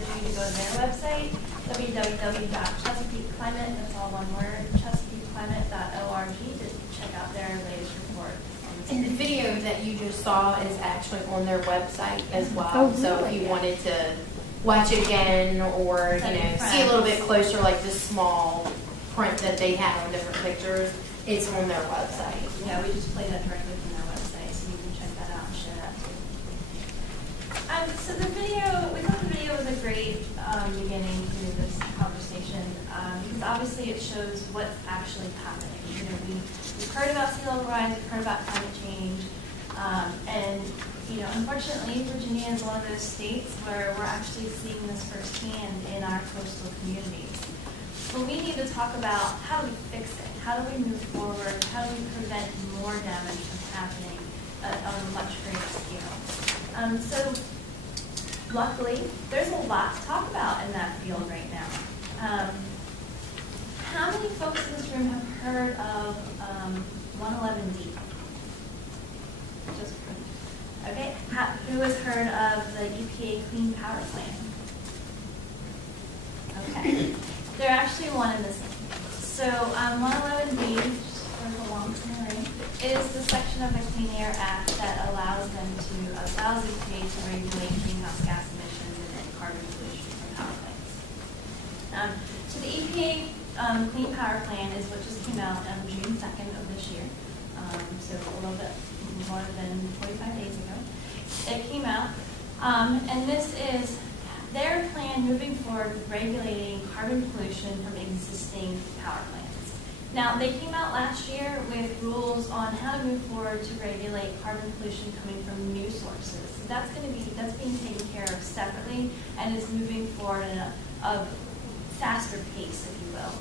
encourage you to go to their website, www.chesapeakeclimate, that's all one word, chesapeakeclimate.org, to check out their latest report. And the video that you just saw is actually on their website as well. Oh, So if you wanted to watch it again or see a little bit closer, like the small print that they had on different pictures, it's on their website. Yeah, we just played that directly from their website, so you can check that out and share that too. So the video, we thought the video was a great beginning to this conversation because obviously it shows what's actually happening. We've heard about sea level rise, we've heard about climate change, and unfortunately, Virginia is one of those states where we're actually seeing this firsthand in our coastal communities. So we need to talk about how do we fix it, how do we move forward, how do we prevent more damage from happening on a much greater scale. So luckily, there's a lot to talk about in that field right now. How many folks in this room have heard of 111D? Just okay. Who has heard of the EPA Clean Power Plan? Okay. They're actually one and the same. So 111D, just for the long summary, is the section of the Clean Air Act that allows the EPA to regulate greenhouse gas emissions and carbon pollution from power plants. So the EPA Clean Power Plan is what just came out on June 2nd of this year, so a little bit more than 45 days ago. It came out, and this is their plan moving forward with regulating carbon pollution from existing power plants. Now, they came out last year with rules on how to move forward to regulate carbon pollution coming from new sources. So that's being taken care of separately and is moving forward at a faster pace, if you will.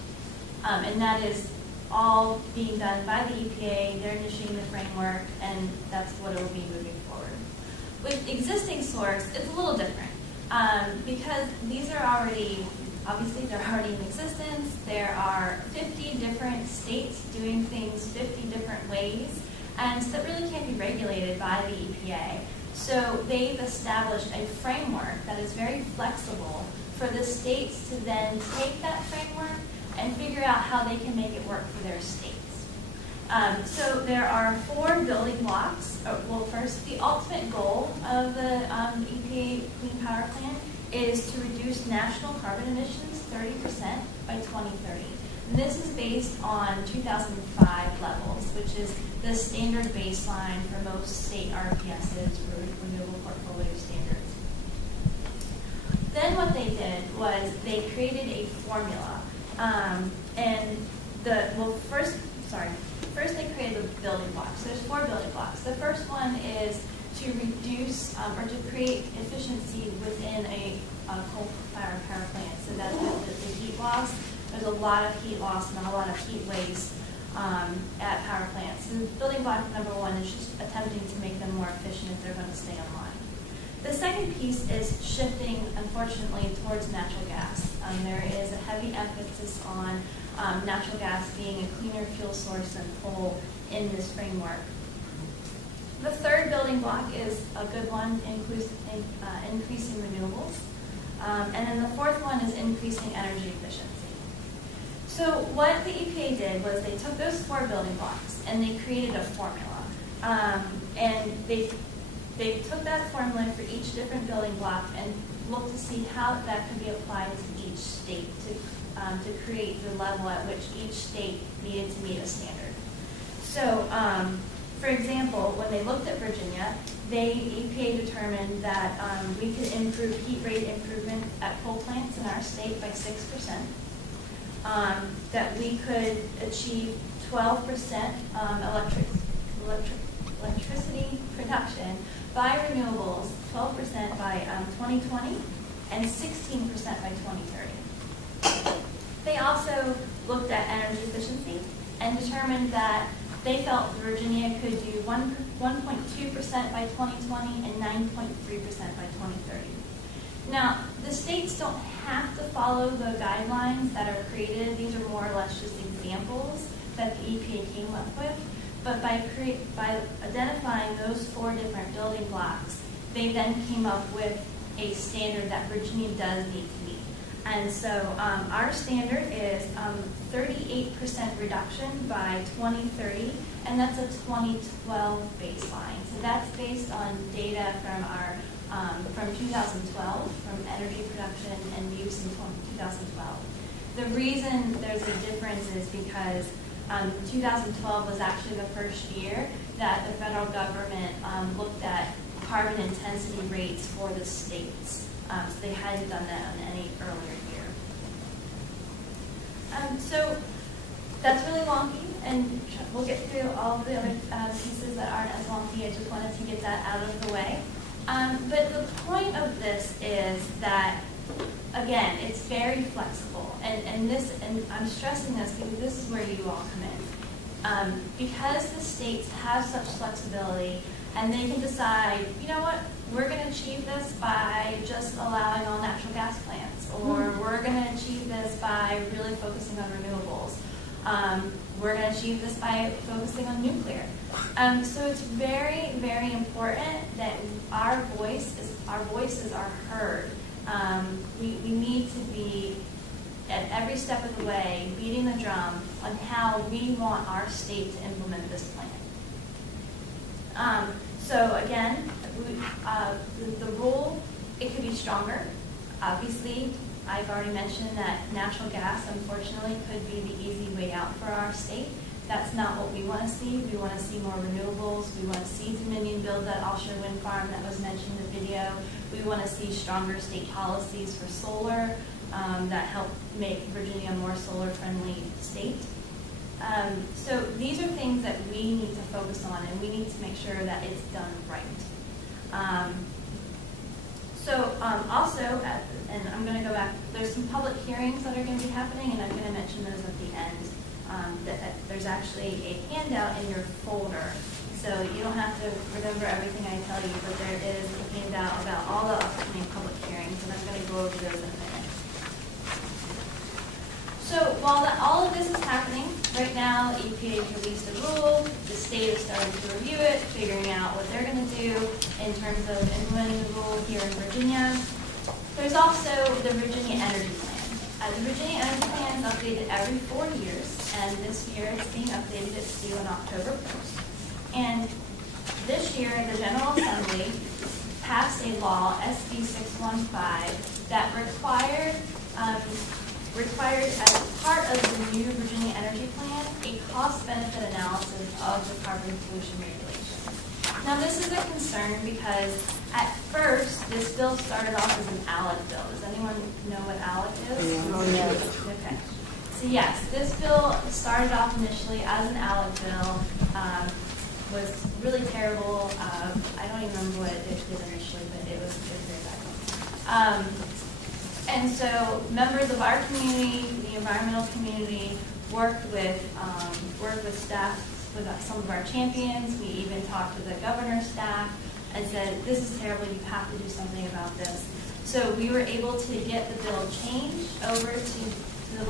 And that is all being done by the EPA. They're initiating the framework, and that's what it will be moving forward. With existing source, it's a little different because these are already in existence. There are 50 different states doing things 50 different ways, and so that really can't be regulated by the EPA. So they've established a framework that is very flexible for the states to then take that framework and figure out how they can make it work for their states. So there are 4 building blocks. Well, first, the ultimate goal of the EPA Clean Power Plan is to reduce national carbon emissions 30% by 2030. And this is based on 2005 levels, which is the standard baseline for most state RPSs, Renewable Portfolio Standards. Then what they did was they created a formula. First they created the building blocks. There's 4 building blocks. The first one is to reduce or to create efficiency within a coal-fired power plant. So that's the heat loss. There's a lot of heat loss and a lot of heat waste at power plants. So building block number 1 is just attempting to make them more efficient if they're going to stay online. The second piece is shifting, unfortunately, towards natural gas. There is a heavy emphasis on natural gas being a cleaner fuel source than coal in this framework. The third building block is a good one, increasing renewables. And then the fourth one is increasing energy efficiency. So what the EPA did was they took those 4 building blocks and they created a formula. And they took that formula for each different building block and looked to see how that could be applied to each state to create the level at which each state needed to meet a standard. So, for example, when they looked at Virginia, EPA determined that we could improve heat rate improvement at coal plants in our state by 6%, that we could achieve 12% electricity production by renewables, 12% by 2020, and 16% by 2030. They also looked at energy efficiency and determined that they felt Virginia could do 1.2% by 2020 and 9.3% by 2030. Now, the states don't have to follow the guidelines that are created. These are more or less just examples that the EPA came up with. But by identifying those 4 different building blocks, they then came up with a standard that Virginia does need to meet. And so our standard is 38% reduction by 2030, and that's a 2012 baseline. So that's based on data from our from 2012, from energy production and use in 2012. The reason there's a difference is because 2012 was actually the first year that the federal government looked at carbon intensity rates for the states. So they hadn't done that on any earlier year. So that's really wonky, and we'll get through all of the other pieces that aren't as wonky. I just wanted to get that out of the way. But the point of this is that, again, it's very flexible, and I'm stressing this because this is where you all come in. Because the states have such flexibility, and they can decide, you know what, we're going to achieve this by just allowing all natural gas plants, or we're going to achieve this by really focusing on renewables. We're going to achieve this by focusing on nuclear. So it's very, very important that our voices are heard. We need to be, at every step of the way, beating the drum on how we want our state to implement this plan. So again, the rule, it could be stronger. Obviously, I've already mentioned that natural gas, unfortunately, could be the easy way out for our state. That's not what we want to see. We want to see more renewables. We want to see Dominion build that offshore wind farm that was mentioned in the video. We want to see stronger state policies for solar that help make Virginia a more solar-friendly state. So these are things that we need to focus on, and we need to make sure that it's done right. Also, and I'm going to go back, there's some public hearings that are going to be happening, and I'm going to mention those at the end. There's actually a handout in your folder, so you don't have to remember everything I tell you, but there is a handout about all the upcoming public hearings, and I'm going to go over those in a minute. So while all of this is happening, right now the EPA has released a rule, the state is starting to review it, figuring out what they're going to do in terms of implementing the rule here in Virginia. There's also the Virginia Energy Plan. The Virginia Energy Plan is updated every 4 years, and this year it's being updated. It's due on October 1st. And this year, the General Assembly passed a law, SB 615, that required as part of the new Virginia Energy Plan, a cost-benefit analysis of the carbon pollution regulations. Now, this is a concern because at first, this bill started off as an ALEC bill. Does anyone know what ALEC is? Oh, yes. Okay. So yes, this bill started off initially as an ALEC bill, was really terrible. I don't even remember what it did initially, but it was very bad. And so members of our community, the environmental community, worked with staff, with some of our champions. We even talked to the governor's staff and said, this is terrible, you have to do something about this. So we were able to get the bill changed over to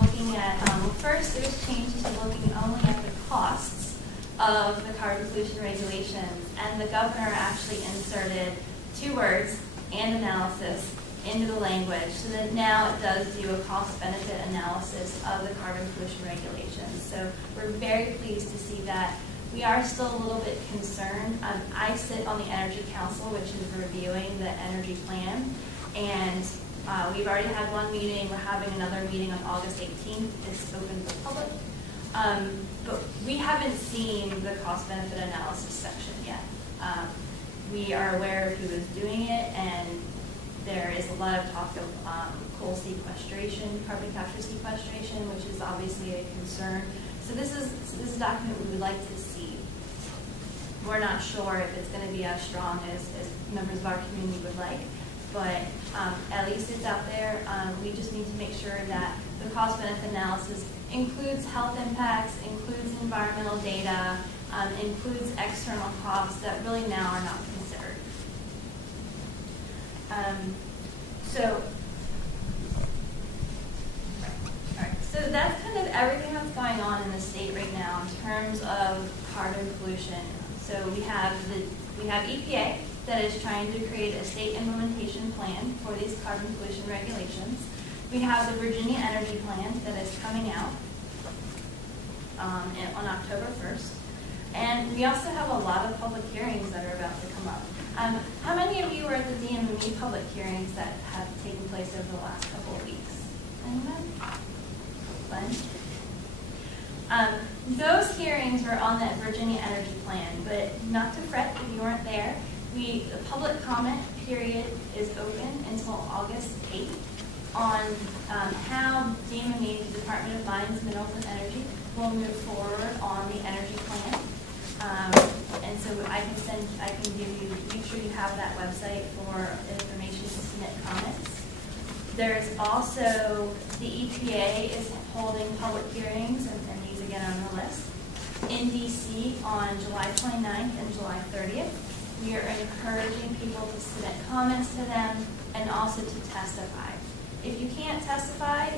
looking at, first it was changed to looking only at the costs of the carbon pollution regulations, and the governor actually inserted 2 words, and analysis, into the language, so that now it does do a cost-benefit analysis of the carbon pollution regulations. So we're very pleased to see that. We are still a little bit concerned. I sit on the Energy Council, which is reviewing the energy plan, and we've already had one meeting. We're having another meeting on August 18th. It's open to the public. But we haven't seen the cost-benefit analysis section yet. We are aware of who is doing it, and there is a lot of talk of coal sequestration, carbon capture sequestration, which is obviously a concern. So this is a document we would like to see. We're not sure if it's going to be as strong as members of our community would like, but at least it's out there. We just need to make sure that the cost-benefit analysis includes health impacts, includes environmental data, includes external costs that really now are not considered. So that's kind of everything that's going on in the state right now in terms of carbon pollution. So we have EPA that is trying to create a state implementation plan for these carbon pollution regulations. We have the Virginia Energy Plan that is coming out on October 1st. And we also have a lot of public hearings that are about to come up. How many of you were at the DME public hearings that have taken place over the last couple of weeks? Anyone? Fun? Those hearings were on that Virginia Energy Plan, but not to fret if you weren't there. The public comment period is open until August 8th on how DME, the Department of Mines, Minerals, and Energy, will move forward on the energy plan. And so I can give you, make sure you have that website for information to submit comments. There's also, the EPA is holding public hearings, and these again are on the list, in DC on July 29th and July 30th. We are encouraging people to submit comments to them and also to testify. If you can't testify,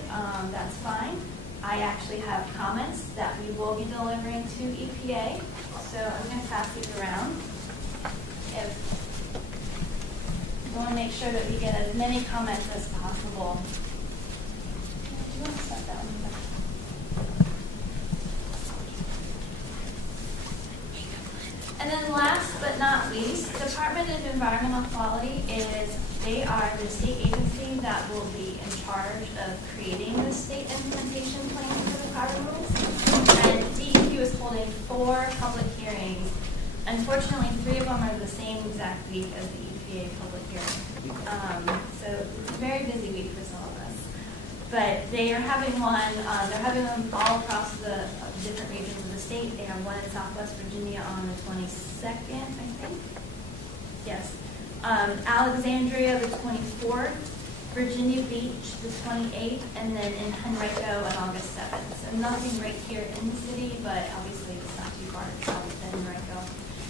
that's fine. I actually have comments that we will be delivering to EPA. So I'm going to pass these around. We want to make sure that we get as many comments as possible. Do you want to set that one back? And then last but not least, Department of Environmental Quality they are the state agency that will be in charge of creating the state implementation plan for the carbon rules. And DEQ is holding 4 public hearings. Unfortunately, 3 of them are the same exact week as the EPA public hearing. So it's a very busy week for some of us. But they are having one, they're having them all across the different regions of the state. They have one in Southwest Virginia on the 22nd, I think. Yes. Alexandria, the 24th. Virginia Beach, the 28th, and then in Henrico on August 7th. So nothing right here in the city, but obviously it's not too far to travel to Henrico.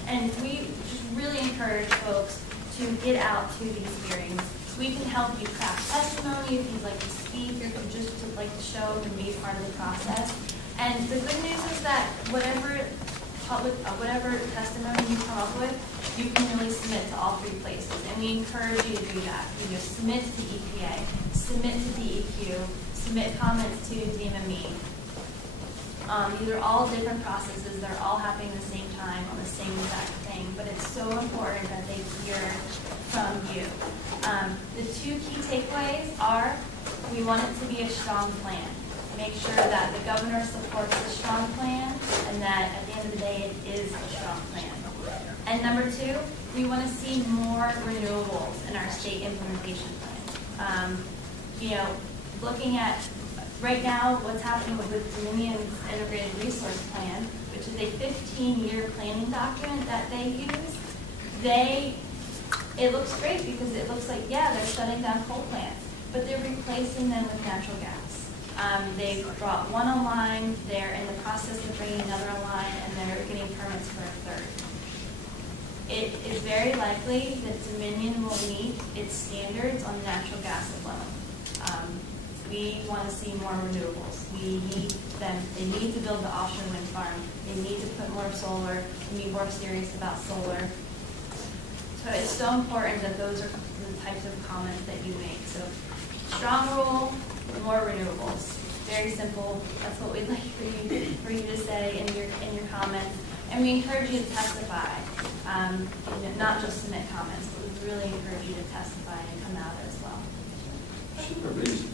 And we just really encourage folks to get out to these hearings. We can help you craft testimony if you'd like to speak, or if you just like to show and be part of the process. And the good news is that whatever testimony you come up with, you can really submit to all 3 places. And we encourage you to do that. You know, submit to the EPA, submit to DEQ, submit comments to DMME. These are all different processes. They're all happening at the same time on the same exact thing. But it's so important that they hear from you. The 2 key takeaways are, we want it to be a strong plan. Make sure that the governor supports the strong plan, and that at the end of the day, it is a strong plan. And number 2, we want to see more renewables in our state implementation plan. Looking at right now what's happening with Dominion's Integrated Resource Plan, which is a 15-year planning document that they use. It looks great because it looks like, yeah, they're shutting down coal plants, but they're replacing them with natural gas. They brought one online, they're in the process of bringing another online, and they're getting permits for a 3rd. It is very likely that Dominion will meet its standards on natural gas alone. We want to see more renewables. We need them. They need to build the offshore wind farm. They need to put more solar and be more serious about solar. So it's so important that those are the types of comments that you make. So strong rule, more renewables. Very simple. That's what we'd like for you to say in your comments. And we encourage you to testify, not just submit comments, but we really encourage you to testify and come out as well. Should there be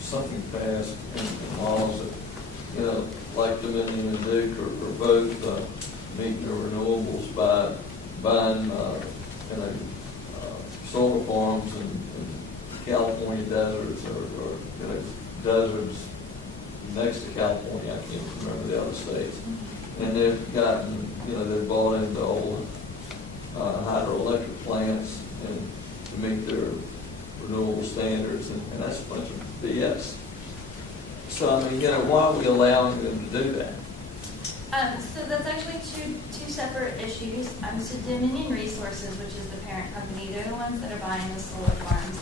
something passed in laws that, like Dominion and Duke are both meet their renewables by buying, solar farms in California deserts or deserts next to California? I can't remember the other states. And they've gotten, they've bought into old hydroelectric plants and to meet their renewable standards, and that's a bunch of BS. So, why are we allowing them to do that? So that's actually two separate issues. So Dominion Resources, which is the parent company, they're the ones that are buying the solar farms